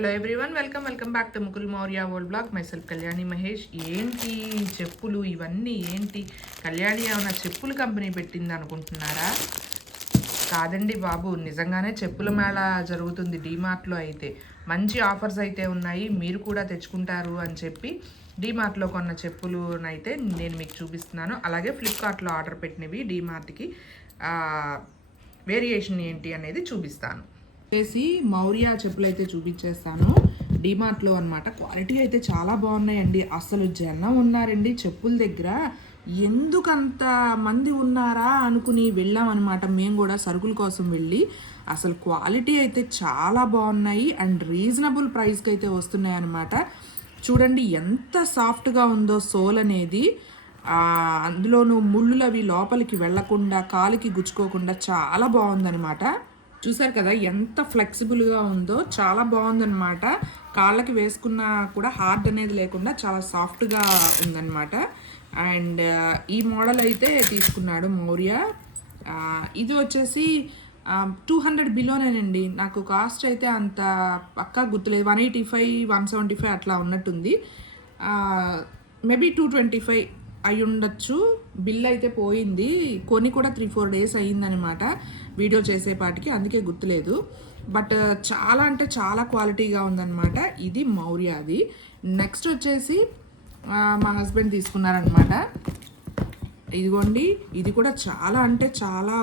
Hello everyone welcome welcome back to Mukul Maurya world blog myself Kalyani Mahesh ఏంటి చెప్పులు? ఇవన్నీ ఏంటి? కళ్యాణి ఏమైనా చెప్పులు కంపెనీ పెట్టింది అనుకుంటున్నారా? కాదండి బాబు నిజంగానే చెప్పుల మేళ జరుగుతుంది డీమార్ట్లో అయితే. మంచి ఆఫర్స్ అయితే ఉన్నాయి మీరు కూడా తెచ్చుకుంటారు అని చెప్పి డీమార్ట్లో కొన్న చెప్పులు అయితే నేను మీకు చూపిస్తున్నాను. అలాగే ఫ్లిప్కార్ట్లో ఆర్డర్ పెట్టినవి డీమార్ట్కి వేరియేషన్ ఏంటి అనేది చూపిస్తాను. వచ్చేసి మౌర్య చెప్పులు అయితే చూపించేస్తాను. డిమార్ట్లో అనమాట క్వాలిటీ అయితే చాలా బాగున్నాయండి. అసలు జనం ఉన్నారండి చెప్పుల దగ్గర. ఎందుకంత మంది ఉన్నారా అనుకుని వెళ్ళామన్నమాట మేము కూడా సరుకుల కోసం వెళ్ళి. అసలు క్వాలిటీ అయితే చాలా బాగున్నాయి. అండ్ రీజనబుల్ ప్రైస్కి అయితే వస్తున్నాయి అనమాట చూడండి ఎంత సాఫ్ట్గా ఉందో సోల్ అనేది. అందులోనూ ముళ్ళులు అవి లోపలికి వెళ్ళకుండా కాలికి గుచ్చుకోకుండా చాలా బాగుందనమాట చూసారు కదా ఎంత ఫ్లెక్సిబుల్గా ఉందో చాలా బాగుందన్నమాట. కాళ్ళకి వేసుకున్నా కూడా హార్డ్ అనేది లేకుండా చాలా సాఫ్ట్గా ఉందన్నమాట. అండ్ ఈ మోడల్ అయితే తీసుకున్నాడు మౌర్య. ఇది వచ్చేసి టూ హండ్రెడ్ బిలోనేనండి. నాకు కాస్ట్ అయితే అంత పక్కా గుర్తులేదు. One eighty five one seventy five అట్లా ఉన్నట్టుంది. మేబీ టూ ట్వంటీ ఫైవ్ అయి ఉండొచ్చు బిల్ అయితే పోయింది. కొని కూడా త్రీ ఫోర్ డేస్ అయ్యిందనమాట వీడియో చేసేపాటికి అందుకే గుర్తులేదు. బట్ uh, చాలా అంటే చాలా క్వాలిటీగా ఉందన్నమాట. ఇది మౌర్య అది. నెక్స్ట్ వచ్చేసి uh, మా హస్బెండ్ తీసుకున్నారనమాట ఇదిగోండి ఇది కూడా చాలా అంటే చాలా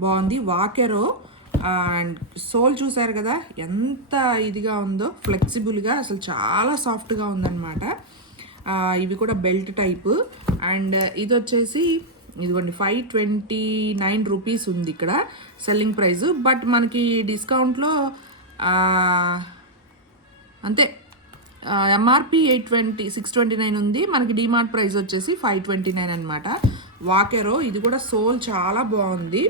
బాగుంది. వాకెరో అండ్ సోల్ చూసారు కదా ఎంత ఇదిగా ఉందో ఫ్లెక్సిబుల్గా అసలు చాలా సాఫ్ట్గా ఉందన్నమాట. Uh, ఇవి కూడా బెల్ట్ టైప్. అండ్ ఇది వచ్చేసి ఇదిగోండి ఫైవ్ ట్వంటీ నైన్ రూపీస్ ఉంది ఇక్కడ సెల్లింగ్ ప్రైస్ బట్ మనకి డిస్కౌంట్లో అంతే MRP eight twenty six twenty nine ఉంది. మనకి డిమార్ట్ ప్రైస్ వచ్చేసి ఫైవ్ ట్వంటీ నైన్ అనమాట వాకెరో ఇది కూడా సోల్ చాలా బాగుంది.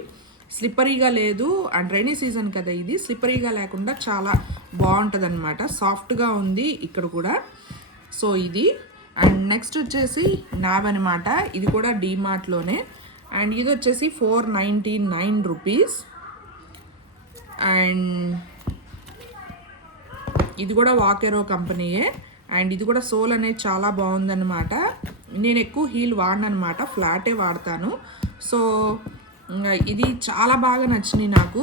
స్లిప్పరీగా లేదు. అండ్ రైనీ సీజన్ కదా ఇది. స్లిప్పరీగా లేకుండా చాలా బాగుంటుంది అనమాట సాఫ్ట్గా ఉంది ఇక్కడ కూడా. సో ఇది అండ్ నెక్స్ట్ వచ్చేసి నాబ్ అనమాట ఇది కూడా డీమార్ట్లోనే అండ్ ఇది వచ్చేసి four ninety nine rupees and ఇది కూడా వాకెరో కంపెనీయే అండ్ ఇది కూడా సోల్ అనేది చాలా బాగుందన్నమాట. నేను ఎక్కువ హీల్ వాడనమాట ఫ్లాటే వాడతాను. సో ఇది చాలా బాగా నచ్చింది నాకు.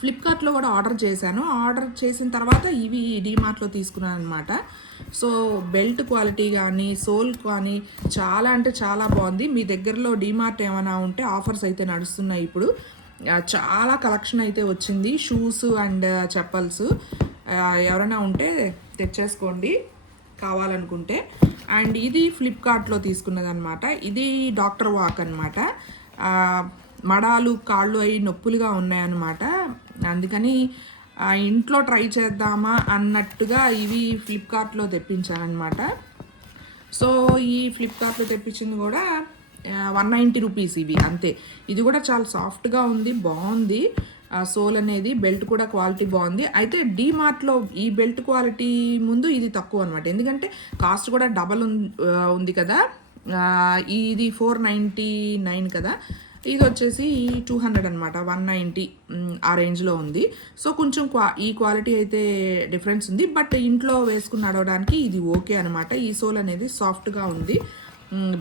ఫ్లిప్కార్ట్లో కూడా ఆర్డర్ చేశాను. ఆర్డర్ చేసిన తర్వాత ఇవి డీమార్ట్లో తీసుకున్నాను అనమాట సో బెల్ట్ క్వాలిటీ కానీ సోల్ కానీ చాలా అంటే చాలా బాగుంది. మీ దగ్గరలో డీమార్ట్ ఏమైనా ఉంటే ఆఫర్స్ అయితే నడుస్తున్నాయి ఇప్పుడు. చాలా కలెక్షన్ అయితే వచ్చింది. Shoes and chappals. ఎవరైనా ఉంటే తెచ్చేసుకోండి కావాలనుకుంటే. అండ్ ఇది ఫ్లిప్కార్ట్లో తీసుకున్నది అనమాట ఇది డాక్టర్ వాక్ అనమాట మడాలు కాళ్ళు అవి నొప్పులుగా ఉన్నాయన్నమాట. అందుకని ఆ, ఇంట్లో ట్రై చేద్దామా అన్నట్టుగా ఇవి ఫ్లిప్కార్ట్లో తెప్పించానమాట సో ఈ ఫ్లిప్కార్ట్లో తెప్పించింది కూడా వన్ నైంటీ రూపీస్ ఇవి అంతే. ఇది కూడా చాలా సాఫ్ట్గా ఉంది బాగుంది. సోల్ అనేది బెల్ట్ కూడా క్వాలిటీ బాగుంది. అయితే డీమార్ట్లో ఈ బెల్ట్ క్వాలిటీ ముందు ఇది తక్కువ అనమాట ఎందుకంటే కాస్ట్ కూడా డబల్ ఉంది కదా. ఇది ఫోర్ నైంటీ నైన్ కదా. ఇది వచ్చేసి టూ హండ్రెడ్ అనమాట వన్ నైంటీ ఆ రేంజ్లో ఉంది. సో కొంచెం క్వా ఈ క్వాలిటీ అయితే డిఫరెన్స్ ఉంది. బట్ ఇంట్లో వేసుకుని నడవడానికి ఇది ఓకే అనమాట ఈ సోల్ అనేది సాఫ్ట్గా ఉంది.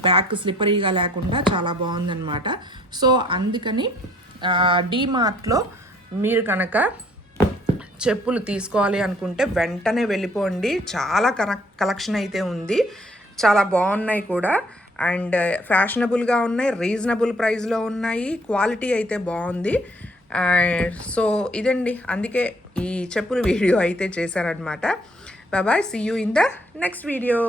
బ్యాక్ స్లిప్పరీగా లేకుండా చాలా బాగుందన్నమాట. సో అందుకని డీమార్ట్లో మీరు కనుక చెప్పులు తీసుకోవాలి అనుకుంటే వెంటనే వెళ్ళిపోండి. చాలా కన కలెక్షన్ అయితే ఉంది. చాలా బాగున్నాయి కూడా. అండ్ ఫ్యాషనబుల్గా ఉన్నాయి రీజనబుల్ ప్రైస్లో ఉన్నాయి క్వాలిటీ అయితే బాగుంది. సో ఇదండి అందుకే ఈ చెప్పుల వీడియో అయితే చేశారనమాట బాబాయ్ see you in the next video